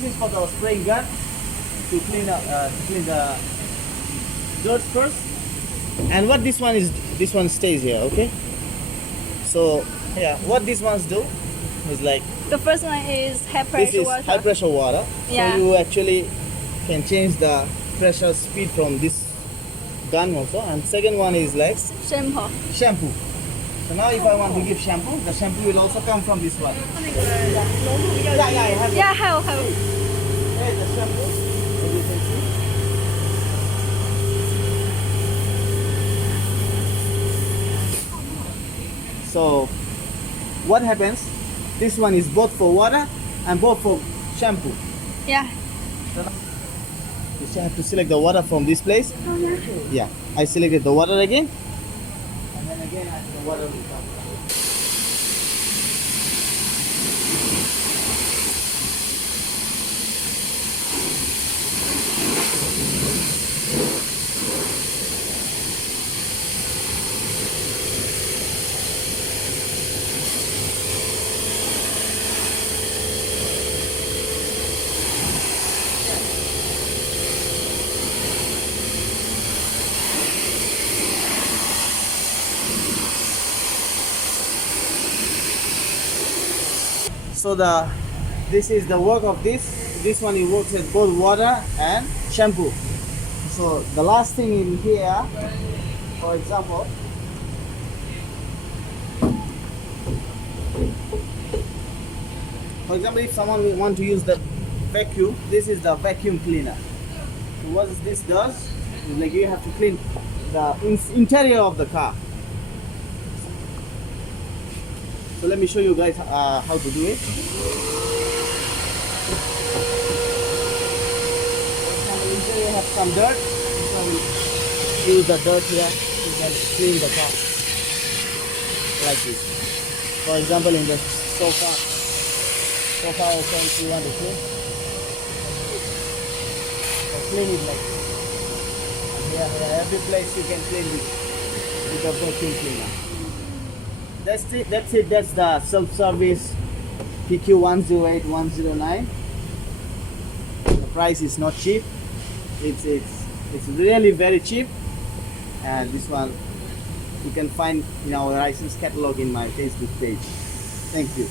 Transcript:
this is for the spraying gun to clean the dirt first. And what this one is, this one stays here, okay? So yeah, what these ones do is like, The first one is high this pressure is water. high pressure water. Yeah. So you actually can change the pressure speed from this gun also. And second one is like Shampoo. shampoo. So now if I want to give shampoo, the shampoo will also come from this one. Yeah, I have it. Yeah, 还有 There is the shampoo, as you can see. So what happens? This one is both for water and both for shampoo. Yeah. You still have to select the water from this place. Yeah, I selected the water again. And then again the water will come. So this is the work of this. This one it works with both water and shampoo. So the last thing in here, for example, if someone will want to use the vacuum, this is the vacuum cleaner. So what this does is like you have to clean the interior of the car. So let me show you guys how to do it. For example, here you have some dirt. So we use the dirt here to clean the car like this. For example, in the sofa also if you want to clean, so clean it like this. Here, every place you can clean with the vacuum cleaner. That's it. That's the self-service PQ-108 109. The price is not cheap. It's really very cheap. And this one you can find in our Risense catalog in my Facebook page. Thank you.